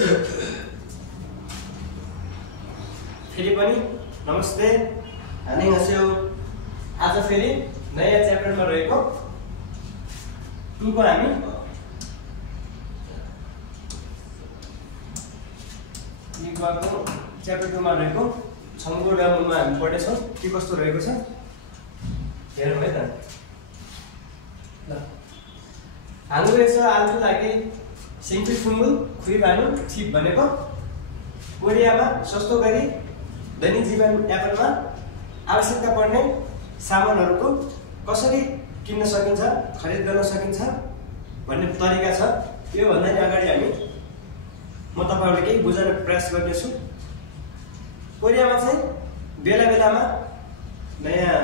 फेरि पनि नमस्ते 안녕하세요 आज फेरि नयाँ च्याप्टरमा रहेको 2 को हामी निगुवाको च्याप्टर 2 मा रहेको छङ्गो डामुमा हामी पढ्नेछौँ के कस्तो रहेको छ हेरौँ है त ल हाम्रो यसो आल्टो लागे सेन्टी फुङ्गुल खुइ भानु छिप भनेको कोरियामा सस्तो गरी दैनिक जीवन यापनमा आवश्यकता पर्ने सामानहरूको कसरी किन्न सकिन्छ खरिद गर्न सकिन्छ भन्ने तरिका छ। यो भन्दा नि अगाडि हामी म तपाईहरुलाई केही बुझाउन प्रयास गर्नेछु। कोरियामा चाहिँ बेला बेलामा नयाँ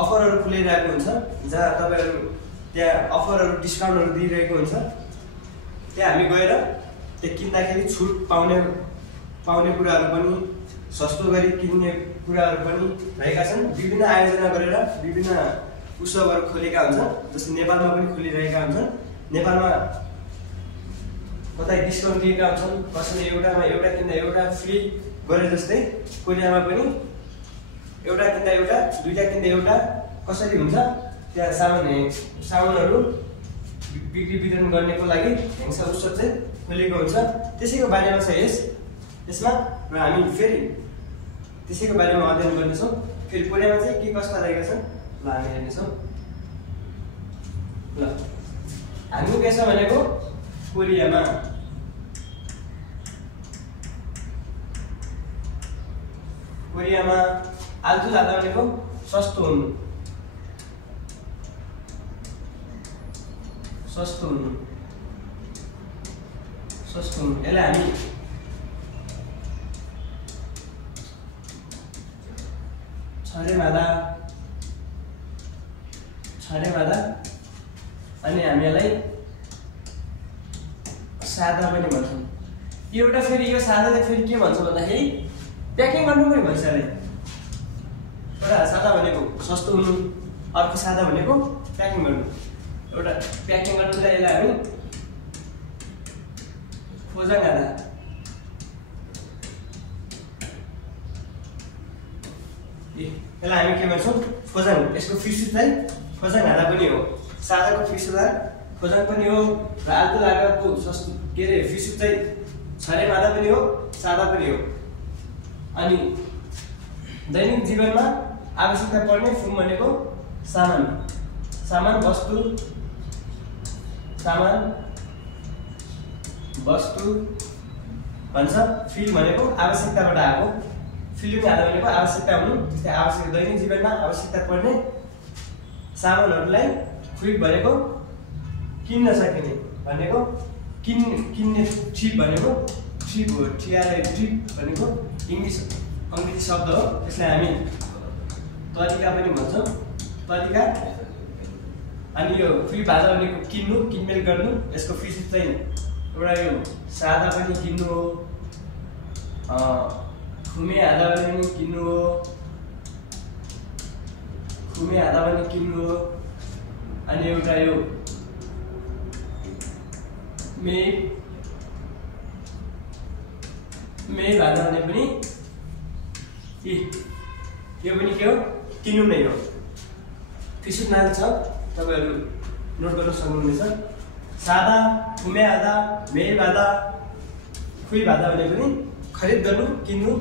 अफरहरू खुलिरहेको हुन्छ जहाँ तपाईहरु त्यहाँ अफरहरू डिस्काउन्टहरू दिइरहेको हुन्छ। त्यहाँ हामी गएर त्यो किन्दाखेरि छुट पाउने कुराहरू पनि सस्तो गरी किन्ने कुराहरू पनि रहेका छन्। विभिन्न आयोजना गरेर विभिन्न उत्सवहरू खोलेका हुन्छन्। जस्तै नेपालमा पनि खोलिरहेका हुन्छन्। नेपालमा कतै डिस्काउन्ट दिएका हुन्छन्, कसैले एउटा किन्दा एउटा फ्री गरे जस्तै कोरियामा पनि एउटा किन्दा एउटा दुईटा किन्दा एउटा कसरी हुन्छ त्यहाँ सामानहरू बिक्री वितरण गर्नेको लागि हेंसा उत्सव चाहिँ खोलेको हुन्छ। त्यसैको बारेमा छ यसमा र हामी फेरि त्यसैको बारेमा अध्ययन गर्नेछौँ। फेरि कोरियामा चाहिँ के कस्ता रहेका छन् ल हामी हेर्नेछौँ। ल हाम्रो के छ भनेको कोरियामा आल्टो लादा भनेको सस्तो हुनु यसलाई हामी छरे मादा अनि हामी यसलाई सादा पनि भन्छौँ। एउटा फेरि यो सादाले फेरि के भन्छ भन्दाखेरि प्याकिङ गर्नु पनि भन्छ अरे। एउटा सादा भनेको सस्तो हुनु, अर्को सादा भनेको प्याकिङ गर्नु। एउटा प्याकिङ गर्नुलाई यसलाई हामी खोजाङ आधा यसलाई हामी के भन्छौँ खोजाङ। यसको फिस चाहिँ खोजाङ आधा पनि हो। सादाको फिस खोजाङ पनि हो र आल्टो लागाको सस्तो के अरे फिस चाहिँ छरे मादा पनि हो सादा पनि हो। अनि दैनिक जीवनमा आवश्यकता पर्ने फुम भनेको सामान वस्तु भन्छ। फिल भनेको आवश्यकताबाट आएको, फिलिङ आधा भनेको आवश्यकता हुनु। त्यस्तै आवश्यक दैनिक जीवनमा आवश्यकता पर्ने सामानहरूलाई खुइब भनेको किन्न सकिने भनेको किन्ने ट्रिप भनेको ट्रिप हो। ट्रिप भनेको अङ्ग्रेजी शब्द हो। यसलाई हामी तरिका पनि भन्छौँ तरिका। अनि यो खुइब आधा भनेको किन्नु किनमेल गर्नु। यसको फिस चाहिँ एउटा यो सादा पनि किन्नु हो, खुमे आधा पनि किन्नु हो, अनि एउटा यो मे आधा भने पनि यो पनि के हो किन्नु नै हो। फिस नाम छ तपाईहरु नोट गर्न सक्नुहुनेछ। सादा, खुमे आधा, मेल आधा, खुइब आधा भने पनि खरिद गर्नु किन्नु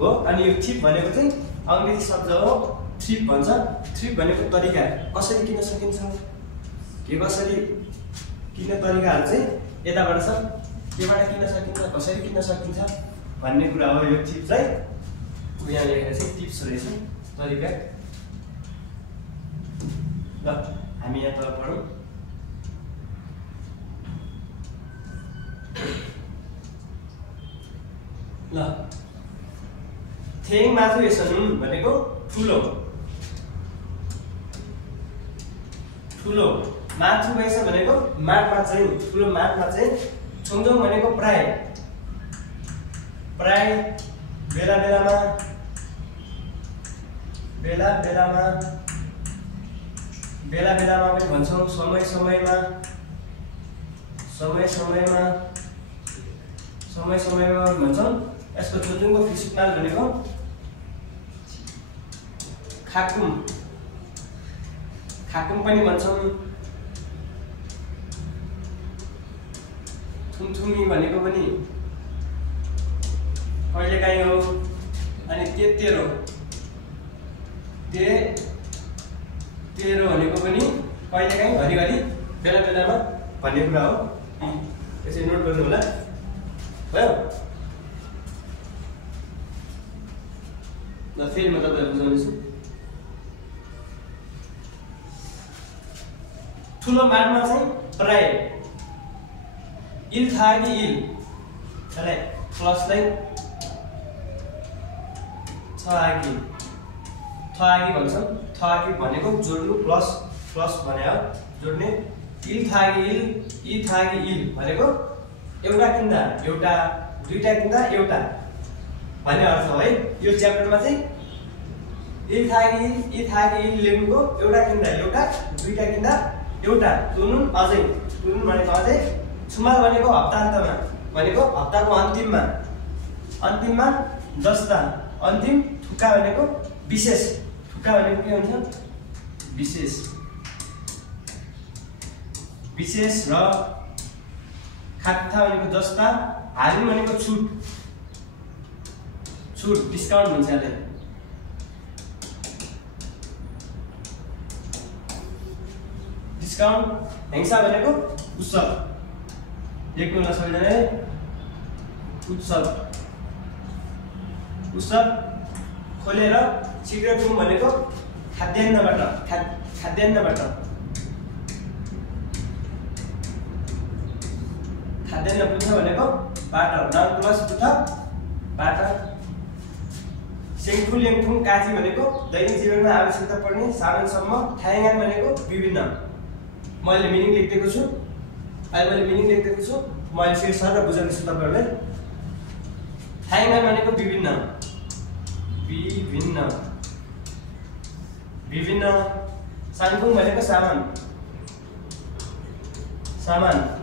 हो। अनि यो ट्रिप भनेको चाहिँ अङ्ग्रेजी शब्द हो, ट्रिप भन्छ। ट्रिप भनेको तरिका कसरी किन्न सकिन्छ, के कसरी किन्ने तरिकाहरू चाहिँ यताबाट छ। केबाट किन्न सकिन्छ, कसरी किन्न सकिन्छ भन्ने कुरा हो यो ट्रिप चाहिँ। यहाँ लेखेर चाहिँ टिप्स रहेछ तरिका। ल हामी यहाँ तल पढौँ। ल थेङ माथु यसनुन भनेको ठुलो माथु भएछ भनेको माटमा चाहिँ ठुलो माटमा चाहिँ छुङजोङ भनेको प्राय बेला बेलामा पनि भन्छौँ। समय समयमा समय समयमा भन्छौँ। यसको जोजुङको फिसुकनाल भनेको खाकुम, खाकुम पनि भन्छौँ। थुमथुमी भनेको पनि कहिलेकाहीँ हो। अनि तेरो भनेको पनि कहिलेकाहीँ घरिघरि बेला बेलामा भन्ने कुरा हो। यसरी नोट गर्नु होला। भयो? ल फेरि म तपाईँलाई बुझाउँदैछु। ठुलो माडमा चाहिँ प्राय इल थागी इल यसलाई प्लसलाई थआगी भन्छौँ। थआगी भनेको जोड्नु, प्लस प्लस भने हो जोड्ने। इल थागी इल भनेको एउटा किन्दा एउटा, दुईटा किन्दा एउटा भन्ने अर्थ हो है। यो च्याप्टरमा चाहिँ इल थागी इल लेख्नुको एउटा किन्दा एउटा, दुईटा किन्दा एउटा। तुनुन अझै, तुनुन भनेको अझै। छुमाल भनेको हप्तान्तमा, भनेको हप्ताको अन्तिममा जस्ता। अन्तिम। थुक्का भनेको विशेष, थुक्का भनेको के हुन्छ? विशेष र खात्था भनेको जस्ता। हालिन भनेको छुट, डिस्काउन्ट भन्छ यसलाई। डिस्काउन्ट। हेङ्सा भनेको उत्सव, लेख्नु होला सबैजनाले। उत्सव खोलेर। सिक्रेट रुम भनेको खाद्यान्नबाट। खाद्यान्न पुछ भनेको बाट, नाउन प्लस पुछ बाट। सेङफु लेङफुङ काजी भनेको दैनिक जीवनमा आवश्यकता पर्ने सामानसम्म। थाइङान भनेको विभिन्न। मैले मिनिङ लेखिदिएको छु। म यसरी सर बुझाउँदैछु तपाईँहरूलाई। थाइङान भनेको विभिन्न। साङफुङ भनेको सामान।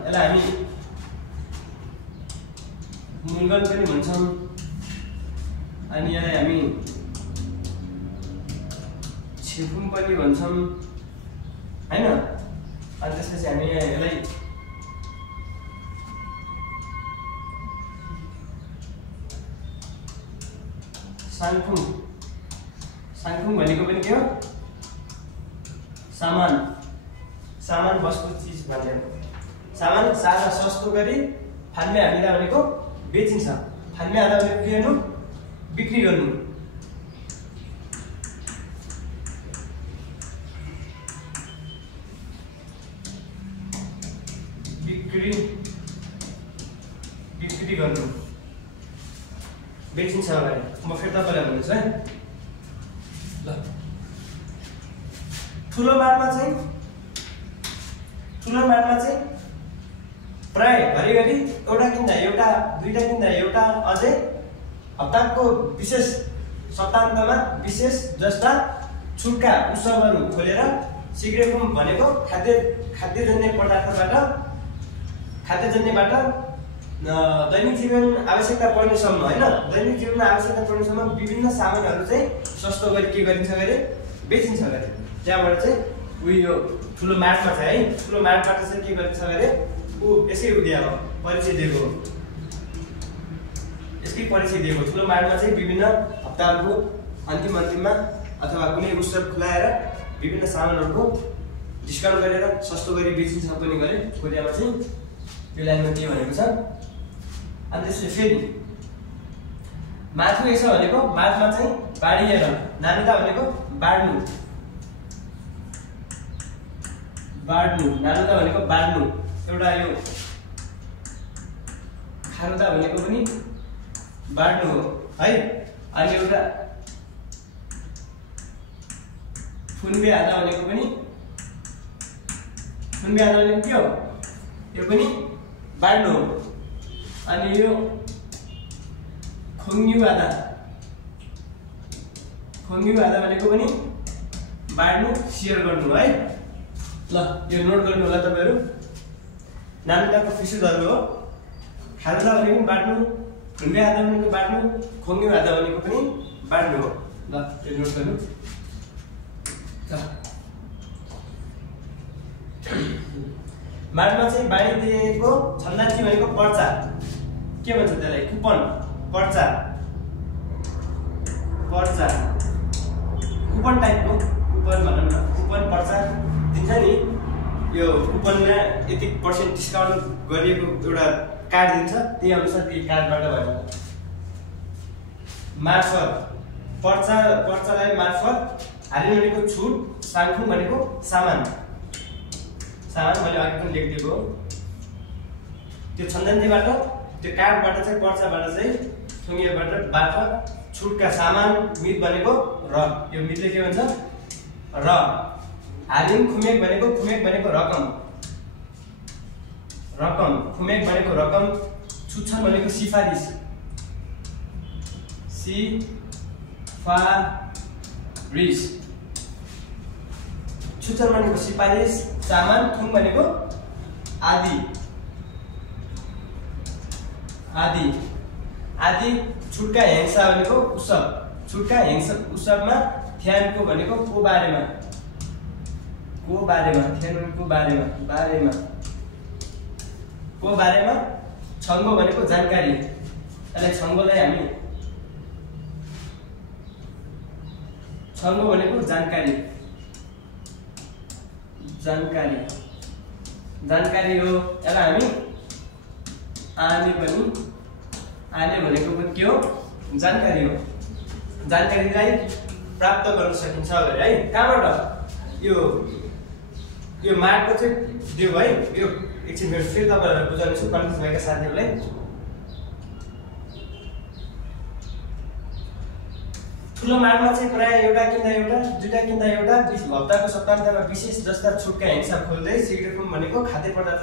यसलाई हामी मुलगन पनि भन्छौँ। अनि यसलाई हामी छिफुङ पनि भन्छौँ हैन। अनि त्यसपछि हामी यसलाई साङफुङ भनेको पनि के हो? सामान वस्तु चिज भन्ने हो। सामान सादा सस्तो गरी फान्मे हामीलाई भनेको बेचिन्छ। फान्मे आधा भनेको के गर्नु? बिक्री गर्नु। बिक्री गर्नु, बेचिन्छ अगाडि। म फेरि तपाईँलाई भन्दैछु है। ल ठुलो माडमा चाहिँ प्राय घरिघरि एउटा किन्दा एउटा, दुईटा किन्दा एउटा, अझै हप्ताको विशेष सप्तान्तमा विशेष जस्ता छुटका उत्सवहरू खोलेर। सिक्रेट रुम भनेको खाद्यजन्य पदार्थबाट दैनिक जीवन आवश्यकता पर्नेसम्म हैन। दैनिक जीवनमा आवश्यकता पर्नेसम्म विभिन्न सामानहरू चाहिँ सस्तो गरी के गरिन्छ गरे? बेचिन्छ गरे। त्यहाँबाट चाहिँ उयो ठुलो माडमा चाहिँ है, ठुलो माडबाट चाहिँ के गरिन्छ गरे? यसै दिएको परिचय दिएको। यसकै परिचय दिएको। ठुलो माडमा चाहिँ विभिन्न हप्ताहरूको अन्तिममा अथवा कुनै उत्सव खुलाएर विभिन्न सामानहरूको डिस्काउन्ट गरेर सस्तो गरी बेचिन्छ पनि गरे। कोरियामा चाहिँ यो लाइनमा के भनेको छ? अनि त्यसले फेरि माथु यसो भनेको माथमा चाहिँ बाडिएर। नानुदा भनेको बाड्नु। नानुदा भनेको बाड्नु। एउटा यो खारुदा भनेको पनि बाड्नु हो है। अनि एउटा फुन्बे आधा भनेको पनि के हो? यो पनि बाड्नु हो। अनि यो खोङ्ग्यु आधा भनेको पनि बाड्नु, सेयर गर्नु है। ल यो नोट गर्नु होला तपाईहरु। नानुदाको फिसुदहरु हो। खारुला भनेको बाट्नु, खुम्बे आधा भनेको बाट्नु, खोङ्गे आधा भनेको पनि बाट्नु हो। ल यो नोट गर्नु। मार्चमा चाहिँ बाँडिदिएको छन्दान्ची भनेको पर्चा, के भन्छ त्यसलाई? कुपन, पर्चा, पर्चा, कुपन टाइपको, कुपन भनौँ न, कुपन पर्चा दिन्छ नि। यो कुपनमा यति % डिस्काउन्ट गरिएको एउटा कार्ड दिन्छ, त्यही अनुसार त्यो कार्डबाट भयो। मार्फत, पर्चा, पर्चालाई मार्फत, हारिम भनेको छुट, साङथुङ भनेको सामान, सामान मैले अघि पनि लेखिदिएको हो। त्यो छन्दान्तीबाट, त्यो कार्डबाट चाहिँ, पर्चाबाट चाहिँ, थुङ्गेबाट छुटका सामान, मित भनेको र, यो मितले के भन्छ? र। हालिम खुमेक भनेको रकम, रकम, खुमेक भनेको रकम, छुच्छन भनेको सिफारिस, सिफारिस, छुच्छन भनेको सिफारिस, सामान, थुङ भनेको आदि, आदि, आदि, छुटका हेंसा भनेको उत्सव, छुटका हेंसा उत्सवमा ध्यानको भनेको को बारेमा, को बारेमा, ध्यानको बारेमा, बारेमा, को बारेमा, छङ्गो भनेको जानकारी, यसलाई छङ्गोलाई हामी, छङ्गो भनेको जानकारी, जानकारी, जानकारी हो। यसलाई हामी आने पनि, आने भनेको पनि के हो? जानकारी हो। जानकारीलाई प्राप्त गर्न सकिन्छ है। कहाँबाट? यो मार्कको चाहिँ दियो है। यो एकछिन मेरो फेरि तपाईँहरूलाई बुझाउनेछु कन्फ्युज भएका साथीहरूलाई। ठुलो मार्कमा चाहिँ प्राय एउटा किन्दा एउटा, दुईटा किन्दा एउटा, हप्ताको सप्ताहन्तमा विशेष जस्ता छुटका हिंसा खोल्दै सिगरेट भनेको खाद्य पदार्थ,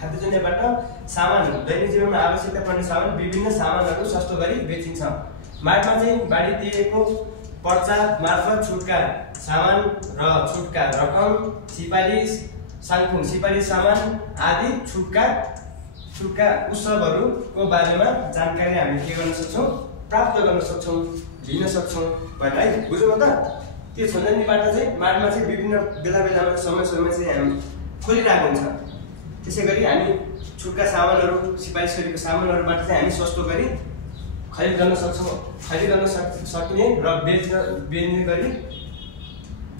खाद्यजन्यबाट सामान, दैनिक जीवनमा आवश्यकता पर्ने सामान, विभिन्न सामानहरू सस्तो गरी बेचिन्छ। मार्कमा चाहिँ बाँडिदिएको पर्चा मार्फत छुटका सामान र छुटका रकम, सिफारिस, साङथुङ, सिफारिस सामान आदि छुटका उत्सवहरूको बारेमा जानकारी हामी के गर्न सक्छौँ? प्राप्त गर्न सक्छौँ, लिन सक्छौँ भनेर है। बुझ्नु त? त्यो छन्दान्तीबाट चाहिँ मार्चमा चाहिँ विभिन्न बेलामा समय चाहिँ हामी खोलिरहेको हुन्छ। त्यसै गरी हामी छुटका सामानहरू, सिफारिस गरेको सामानहरूबाट चाहिँ हामी सस्तो गरी खरिद गर्न सक्छौँ, खरिद गर्न सकिने र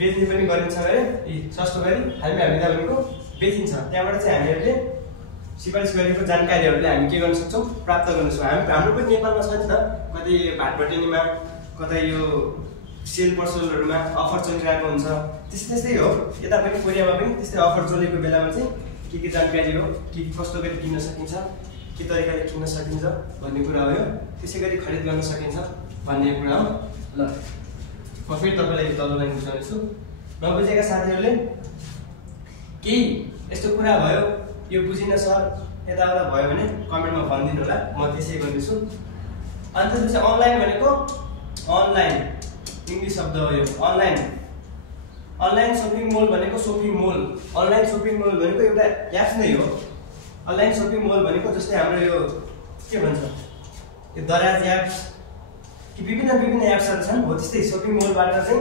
बेच्ने पनि गरिन्छ गरे सस्तो गरी हामीलाई भनेको बेचिन्छ। त्यहाँबाट चाहिँ हामीहरूले सिफारिस गरेको जानकारीहरूले हामी के गर्न सक्छौँ? प्राप्त गर्न सक्छौँ। हाम्रो पनि नेपालमा छ नि त, कतै भाटबटेनीमा, कतै यो सेल पसलहरूमा अफर चलिरहेको हुन्छ। त्यस्तै हो, यता पनि कोरियामा पनि त्यस्तै अफर चलेको बेलामा चाहिँ के जानकारी हो, के कस्तो गरी किन्न सकिन्छ, के तरिकाले किन्न सकिन्छ भन्ने कुरा हो। त्यसै गरी खरिद गर्न सकिन्छ भन्ने कुरा हो। ल म फेरि तपाईँलाई तल्लो लाइन बुझाउँछु। नबुझेका साथीहरूले केही यस्तो कुरा भयो, यो बुझिन सर यताउता भयो भने कमेन्टमा भनिदिनु होला, म त्यसै गर्दैछु। अन्त चाहिँ अनलाइन भनेको, अनलाइन इङ्ग्लिस शब्द हो यो, अनलाइन। अनलाइन सपिङ मल भनेको shopping mall, online shopping mall भनेको एउटा एप्स नै हो। अनलाइन सपिङ मल भनेको जस्तै हाम्रो यो के भन्छ, यो दराज एप्स कि विभिन्न एप्सहरू छन् हो, त्यस्तै सपिङ मलबाट चाहिँ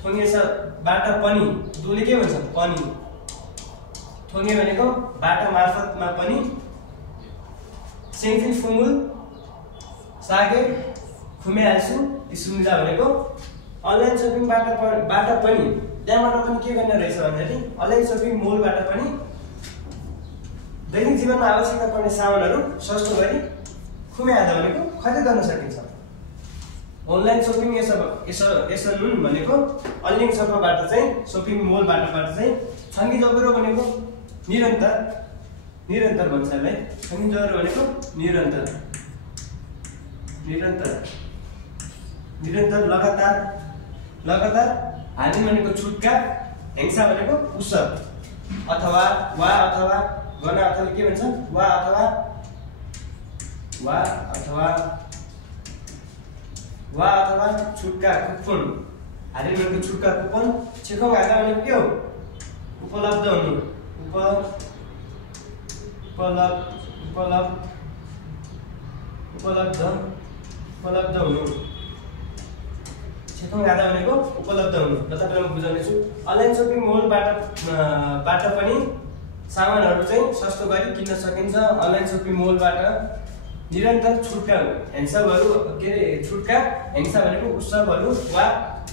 थोङ्गेबाट पनि, दोले के भन्छ? पनि। थोङ्गे भनेको बाटा मार्फतमा पनि, सेङजिङ फुमुल सागे खुमे आल्सु सुनिदा भनेको अनलाइन सपिङबाट पनि, त्यहाँबाट पनि के गर्ने रहेछ भन्दाखेरि अनलाइन सपिङ मलबाट पनि दैनिक जीवनमा आवश्यकता पर्ने सामानहरू सस्तो गरी खुमे आधा भनेको खरिद गर्न सकिन्छ। अनलाइन सपिङ एसन भनेको अनलाइन सपबाट चाहिँ, सपिङ मलबाट चाहिँ छङ्गी जगरो भनेको निरन्तर भन्छ यसलाई। छङ्गी जगरो भनेको निरन्तर, लगातार। हानि भनेको छुटका, हिंसा भनेको उत्सव अथवा गण अथवा के भन्छ? वा अथवा छुटका कुपन। हानि भनेको छुटका कुपन। छेकौँ आगा भनेको के हो? उपलब्ध हुनु, उपलब्ध हुनु छेकौँ गाडा भनेको उपलब्ध हुनु। ल तपाईँलाई म बुझाउने छु। अनलाइन सपिङ मलबाट पनि सामानहरू चाहिँ सस्तो गरी किन्न सकिन्छ। अनलाइन सपिङ मलबाट निरन्तर छुटका ह्यान्डसपहरू छुटका ह्यान्डसप भनेको उत्सवहरू वा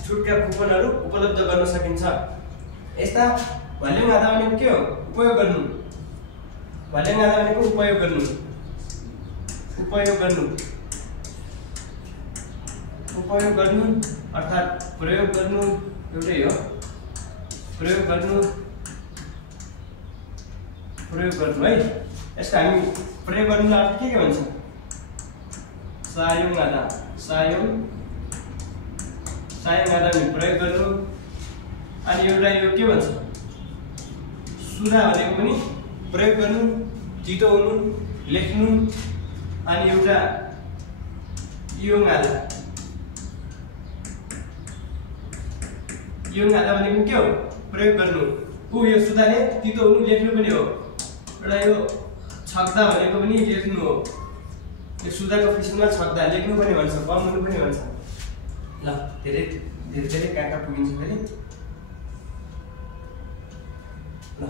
छुटका कुपनहरू उपलब्ध गर्न सकिन्छ। यस्ता भल्युम आधा भनेको के हो? उपयोग गर्नु। भल्युम आधा भनेको उपयोग गर्नु अर्थात् प्रयोग गर्नु एउटै हो। प्रयोग गर्नु है। यसको हामी प्रयोग गर्नुलाई अर्थ के भन्छ? सायङ आधा भने प्रयोग गर्नु। अनि एउटा यो के भन्छ? सुधा भनेको पनि प्रयोग गर्नु, छिटो हुनु, लेख्नु। अनि एउटा योङ आधा भनेको के हो? प्रयोग गर्नु। यो सुधाले तितो हुनु, लेख्नु पनि हो। एउटा यो छक्दा भनेको पनि लेख्नु हो। यो सुधाको किसिममा छक्दा लेख्नु पनि भन्छ, कम हुनु पनि भन्छ। ल धेरै कहाँ पुगिन्छ फेरि। ल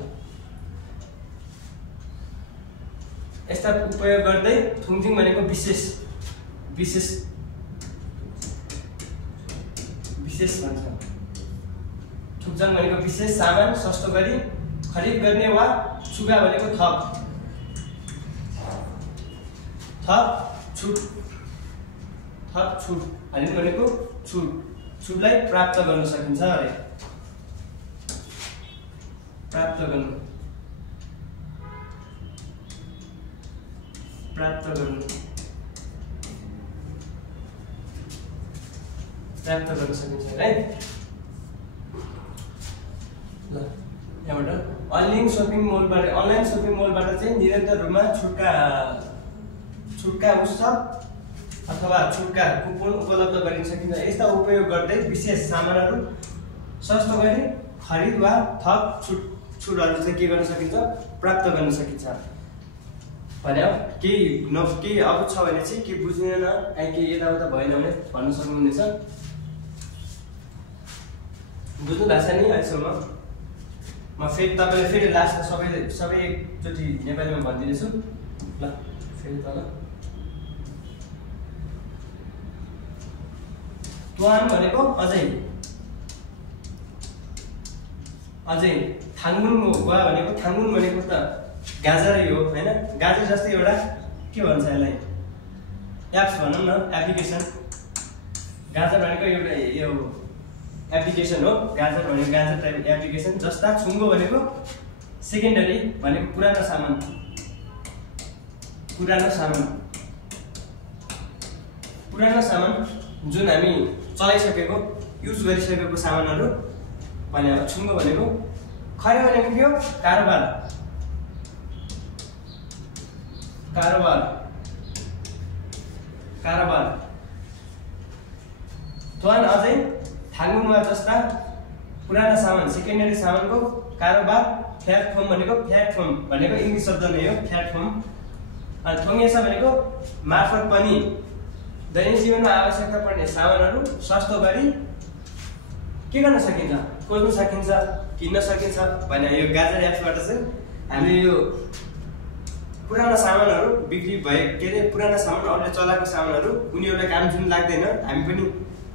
यस्ता उपयोग गर्दै थुङथिङ भनेको विशेष भन्छ। थुक्जाङ भनेको विशेष सामान सस्तो गरी खरिद गर्ने वा छुगा भनेको थप छुट हालिनु भनेको छुटलाई प्राप्त गर्न सकिन्छ अरे। प्राप्त गर्न सकिन्छ है। ल यहाँबाट अनलाइन सपिङ मलबाट चाहिँ निरन्तर रूपमा छुटका उत्सव अथवा छुटका कुपन उपलब्ध गरिन सकिन्छ। यस्ता उपयोग गर्दै विशेष सामानहरू सस्तो गरी खरिद वा थप छुटहरू चाहिँ के गर्न सकिन्छ? प्राप्त गर्न सकिन्छ भने केही अब छ भने चाहिँ के बुझ्दैन, केही यताउता भएन भने भन्न सक्नुहुनेछ। बुझ्नु भएको छ नि अहिलेसम्म? म तपाईँले फेरि लास्टमा सबै एकचोटि नेपालीमा भनिदिनेछु। ल फेरि तल तुवान भनेको अझै थाङ्गुन भनेको त गाजरै हो हैन? गाजर जस्तै एउटा के भन्छ यसलाई? एप्स भनौँ न, एप्लिकेसन। गाजर भनेको एउटा यो एप्लिकेसन हो। गाजर भनेको गाजर टाइप एप्लिकेसन जस्ता। छुङ्गो भनेको सेकेन्डरी भनेको पुरानो सामान जुन हामी चलाइसकेको युज गरिसकेको सामानहरू भने छुङ्गो भनेको। खरे भनेको के हो? कारोबार थवान अझै थाङ्गुनमा जस्ता पुराना सामान सेकेन्डरी सामानको कारोबार। प्लेटफर्म भनेको इङ्ग्लिस शब्द नै हो, प्लेटफर्म। अनि थोङ्गेसा भनेको मार्फत पनि दैनिक जीवनमा आवश्यकता पर्ने सामानहरू सस्तो गरी के गर्न सकिन्छ? खोज्न सकिन्छ, किन्न सकिन्छ भने यो गाजर एप्सबाट चाहिँ हामीले यो पुराना सामानहरू बिक्री भए पुराना सामान अरूले चलाएको सामानहरू उनीहरूलाई काम जुन लाग्दैन, हामी पनि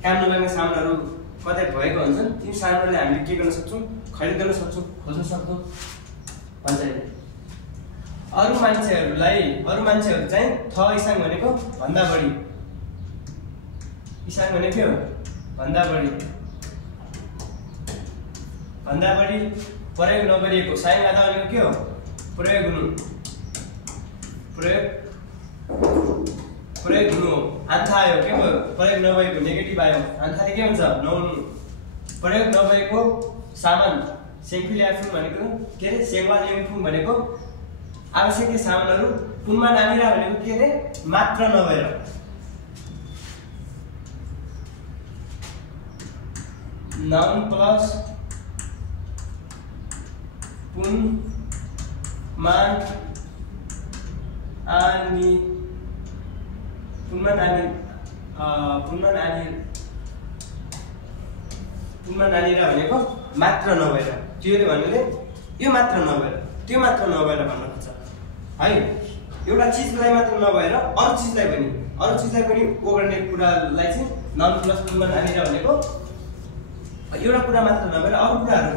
काम नलाग्ने सामानहरू कतै भएको हुन्छन्, ती सामानहरूले हामीले के गर्न सक्छौँ? खरिद गर्न सक्छौँ, खोज्न सक्छौँ भन्छ। अरू मान्छेहरू चाहिँ थ इसाङ भनेको भन्दा बढी। इसाङ भनेको के हो? भन्दा बढी प्रयोग नगरिएको। सायङ आधा भनेको के हो? प्रयोग हुनु हो। आन्था आयो के भयो? प्रयोग नभएको, नेगेटिभ आयो। आन्थाले के भन्छ? नहुनु। प्रयोग नभएको सामान सेङ्फिल्याफुङ भनेको के अरे? सेङ्वालियङफुङ भनेको आवश्यक सामानहरू। पुनमा नामिरा भनेको के अरे? मात्र नभएर। नाउन प्लस पुन मान नानीरा भनेको मात्र नभएर त्योले भन्नुले यो मात्र नभएर त्यो मात्र नभएर भन्न खोज्छ है। एउटा चिजलाई मात्र नभएर अरु चिजलाई पनि ओगर्ने कुरालाई चाहिँ नाउन प्लस पुनमा नानीरा भनेको एउटा कुरा मात्र नभएर अरु कुराहरु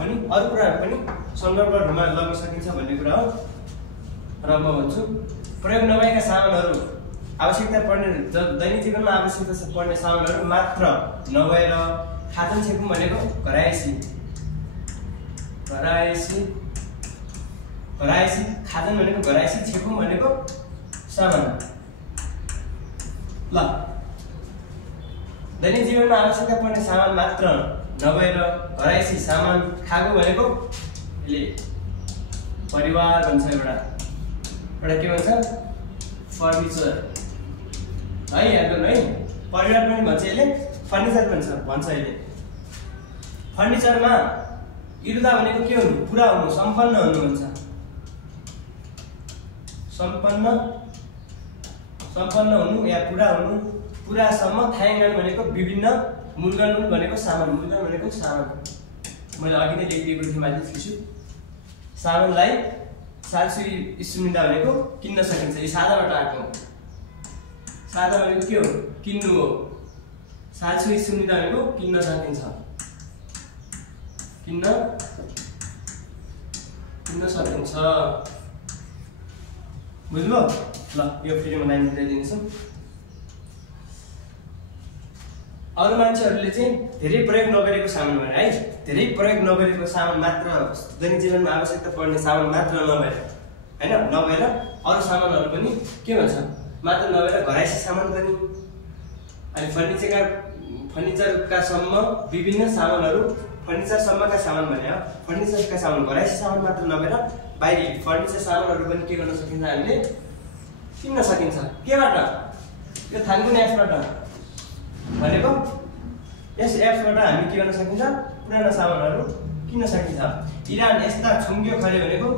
पनि सन्दर्भहरुमा लगाउन सकिन्छ भन्ने कुरा हो। र म भन्छु प्रयोग नभएका सामानहरु आवश्यकता पर्ने दैनिक जीवनमा आवश्यकता पर्ने सामानहरु मात्र नभएर खाजन छेकुम भनेको घरायसी खाजन भनेको घरायसी छेकुम भनेको सामान। ल दैनिक जीवनमा आवश्यकता पर्ने सामान मात्र नभएर घरायसी सामान खागो भनेको यसले परिवार भन्छ। एउटा के भन्छ फर्निचर है, याद गर्नु है। परिवार पनि भन्छ यसले, फर्निचर भन्छ यसले। फर्निचरमा इरुदा भनेको के हुनु? पुरा हुनु, सम्पन्न हुनु भन्छ। सम्पन्न हुनु या पुरा हुनु, पुरासम्म। थायङ्गान भनेको विभिन्न, मूलगण भनेको सामान, मैले अघि नै लेखिदिएको थिएँ माथि थिछु। सामानलाई साल्सु इस्सुनिदा भनेको किन्न सकिन्छ। यो सादाबाट आएको हो। सादा भनेको के हो? किन्नु हो। साल्सु इस्सुनिदा भनेको किन्न सकिन्छ, किन्न सकिन्छ। बुझ्नुभयो? ल यो फेरि म लाइन दिन्छु। अरु मान्छेहरूले चाहिँ धेरै प्रयोग नगरेको सामान भने है, धेरै प्रयोग नगरेको सामान मात्र, दैनिक जीवनमा आवश्यकता पर्ने सामान मात्र नभएर हैन, नभएर अरु सामानहरु पनि के भन्छ? मात्र नभएर घरायसी सामान पनि। अनि फर्निचरका सम्म विभिन्न सामानहरु, फर्निचरसम्मका सामान भने हो। फर्निचरका सामान घरायसी सामान मात्र नभएर बाहिरी फर्निचर सामानहरु पनि के गर्न सकिन्छ? हामीले किन्न सकिन्छ। केबाट? यो थाङ्गुन एप्सबाट भनेको यस एप्सबाट हामी के गर्न सकिन्छ? पुराना सामानहरु किन्न सकिन्छ। इरान यस्ता छुङ्ग्यो खरे भनेको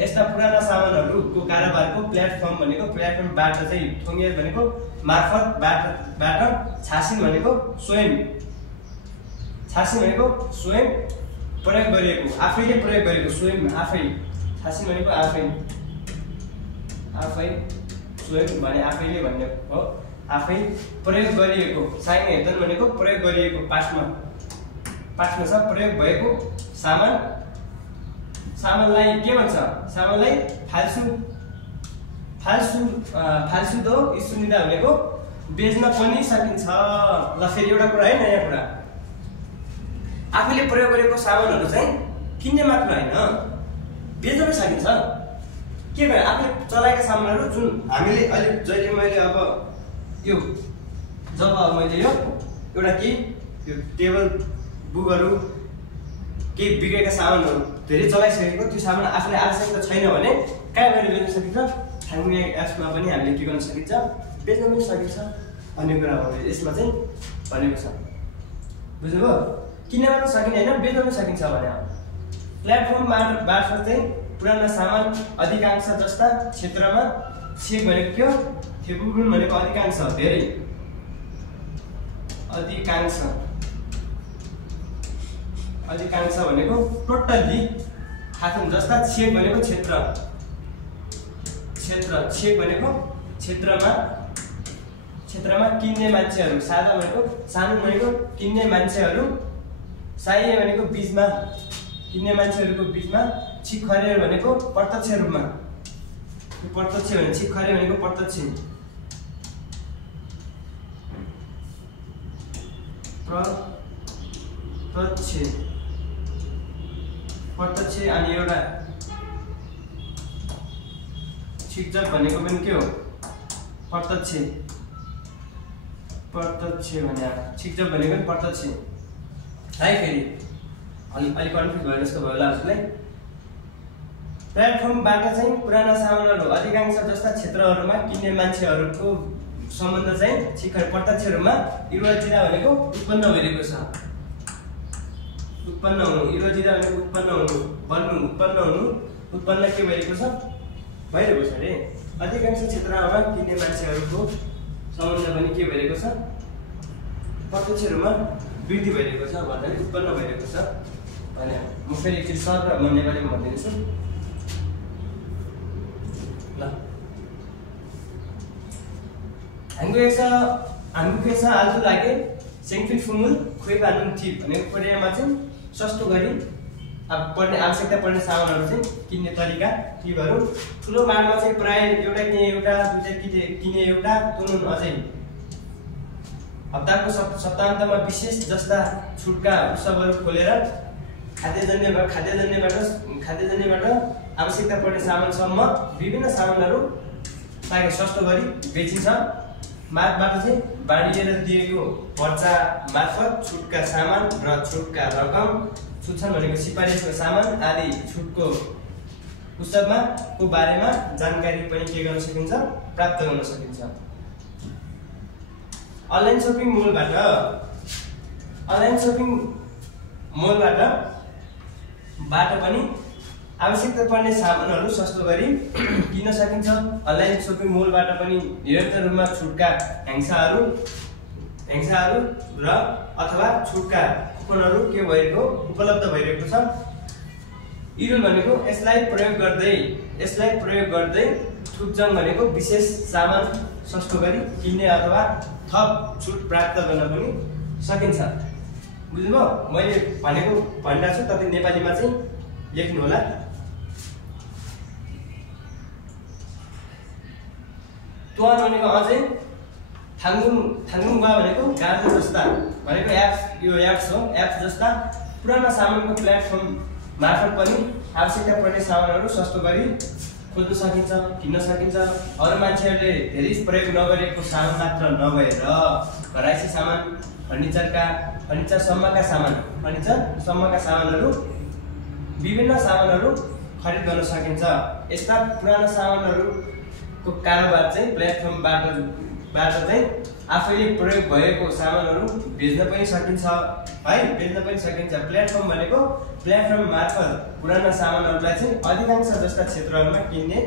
यस्ता पुराना सामानहरुको कारोबारको प्लेटफर्म भनेको, प्लेटफर्मबाट चाहिँ ठोङ्गिएर भनेको मार्फतबाट छासिन भनेको स्वयं, छासिन भनेको स्वयं प्रयोग गरिएको, आफैले प्रयोग गरेको, स्वयं आफै। छासिन भनेको आफै स्वयं भने आफैले भन्ने हो। आफै प्रयोग गरिएको। साइङ हेदन भनेको प्रयोग गरिएको, पास्टमा छ प्रयोग भएको सामानलाई के भन्छ? सामानलाई फाल्सु दो इस्सुनिदा भनेको बेच्न पनि सकिन्छ। ल फेरि एउटा कुरा है, नयाँ कुरा। आफैले प्रयोग गरेको सामानहरु चाहिँ किन्ने मात्र हैन, बेच्न पनि सकिन्छ। के भयो? आफूले चलाएका सामानहरु जुन हामीले अहिले जहिले मैले अब यो जब मैले यो एउटा के यो टेबल बुकहरु केही बिग्रेका सामानहरु धेरै चलाइसकेको, त्यो सामान आफूले आवश्यकता छैन भने कहाँ गएर बेच्न सकिन्छ? थाङ्गे एप्समा पनि हामीले के गर्न सकिन्छ? बेच्न पनि सकिन्छ भन्ने कुरा हो यसमा चाहिँ भनेको छ। बुझ्नुभयो? किन्न मात्र सकिने हैन, बेच्न पनि सकिन्छ भने। प्लेटफर्मबाट चाहिँ पुराना सामान अधिकांश जस्ता क्षेत्रमा छेक भनेको के हो? थेपुगुण भनेको अधिकांश, धेरै, अधिकांश भनेको टोटल्ली। खाथुन जस्ता, छेक भनेको क्षेत्र, छेक भनेको क्षेत्रमा किन्ने मान्छेहरु। सादा भनेको सानो भनेको किन्ने मान्छेहरु। साइए भनेको बीचमा, किन्ने मान्छेहरुको बीचमा। छिखरे भनेको प्रत्यक्ष रूपमा, प्रत्यक्ष भने छिखरे भनेको प्रत्यक्ष, प्रत्यक्ष। अनि एउटा छिकजब भनेको पनि के हो? प्रत्यक्ष भने छिकजब भनेको पनि प्रत्यक्ष है। फेरि अलि कन्फ्युज भयो जस्तो भयो होला हजुरलाई। प्लेटफर्मबाट चाहिँ पुराना सामानहरु अधिकांश जस्ता क्षेत्रहरुमा किन्ने मान्छेहरुको सम्बन्ध चाहिँ छिखर प्रत्यक्ष रूपमा इरोजिदा भनेको उत्पन्न भइरहेको छ। उत्पन्न हुनु, इरोजिदा भनेको उत्पन्न हुनु, बन्नु, उत्पन्न हुनु, उत्पन्न के भइरहेको छ? भइरहेको छ रे। अधिकांश क्षेत्रमा किन्ने मान्छेहरूको सम्बन्ध पनि के भइरहेको छ, प्रत्यक्ष रूपमा वृद्धि भइरहेको छ भन्दा उत्पन्न भइरहेको छ भने म फेरि एकचोटि सर र म नेपालीमा भनिदिन्छु ल। हाम्रो केसा आल्टो लागे सेङ्फिल फुमुल खोइ कानुन थिप भनेको कोरियामा चाहिँ सस्तो गरी अब पर्ने आवश्यकता पर्ने सामानहरू चाहिँ किन्ने तरिका के गरौँ। ठुलो माडमा चाहिँ प्राय एउटा किने एउटा, दुईटा किने एउटा, तुरुन अझै हप्ताको सप्ताहन्तमा विशेष जस्ता छुटका उत्सवहरू खोलेर खाद्यजन्यबाट आवश्यकता पर्ने सामानसम्म विभिन्न सामानहरू ताकि सस्तो गरी बेचिन्छ। मागबाट चाहिँ बाँडिएर दिएको पर्चा मार्फत छुटका सामान र छुटका रकम, छुट्छन् भनेको सिफारिसको सामान आदि छुटको उत्सवमा को बारेमा जानकारी पनि के गर्न सकिन्छ, प्राप्त गर्न सकिन्छ। अनलाइन सपिङ मलबाट पनि आवश्यकता पर्ने सामानहरू सस्तो गरी किन्न सकिन्छ। अनलाइन सपिङ मलबाट पनि निरन्तर रूपमा छुटका हेङ्साहरू र अथवा छुटका कुपनहरू के भएको उपलब्ध भइरहेको छ। यी भनेको यसलाई प्रयोग गर्दै थुकजङ भनेको विशेष सामान सस्तो गरी किन्ने अथवा थप छुट प्राप्त गर्न पनि सकिन्छ। बुझ्नुभयो? मैले भनिरहेको छु, तपाईँ नेपालीमा चाहिँ लेख्नु होला। तुवान भनेको अझै थाङमुङबा भनेको गाजर जस्ता भनेको एप्स जस्ता पुराना सामानको प्लेटफर्म मार्फत पनि आवश्यकता पर्ने सामानहरू सस्तो गरी खोज्न सकिन्छ, किन्न सकिन्छ। अरू मान्छेहरूले धेरै प्रयोग नगरेको सामान मात्र नभएर घरायसी सामान, फर्निचरसम्मका सामानहरू विभिन्न सामानहरू खरिद गर्न सकिन्छ। यस्ता पुराना सामानहरूको कारोबार चाहिँ प्लेटफर्मबाट चाहिँ आफैले प्रयोग भएको सामानहरू बेच्न पनि सकिन्छ है, प्लेटफर्म भनेको प्लेटफर्म मार्फत पुराना सामानहरूलाई चाहिँ अधिकांश जस्ता क्षेत्रहरूमा किन्ने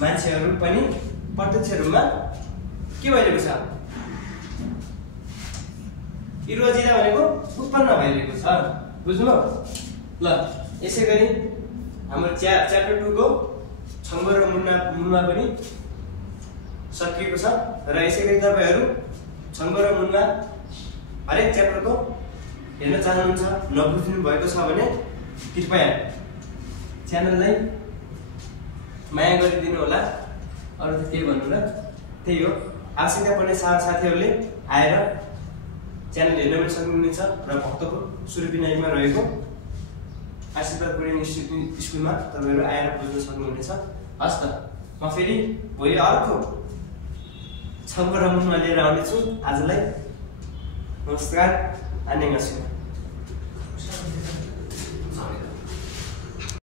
मान्छेहरू पनि प्रत्यक्ष रूपमा के भइरहेको छ, रोजिरा भनेको उत्पन्न भइरहेको छ। बुझ्नुभयो? ल, यसै गरी हाम्रो च्याप्टर 2 को छङ्गो र मुनमा पनि सकिएको छ र यसै गरी तपाईहरु छङ्गो र मुनमा हरेक च्याप्टरको हेर्न चाहनुहुन्छ, नबुझ्नु भएको छ भने कृपया च्यानललाई माया गरिदिनु होला। अरु त के भन्नु र, त्यही हो। आवश्यकता पर्ने साथीहरूले आएर च्यानल हेर्न पनि सक्नुहुनेछ र भक्तपुर सुरुपिनाईमा रहेको आशीर्वाद बोर्डिङ स्कुलमा तपाईहरु आएर बुझ्न सक्नुहुनेछ। हस् त, म फेरि भोलि अर्को छङ्गो र मुनमा लिएर आउनेछु। आजलाई नमस्कार, अन्यङासियो।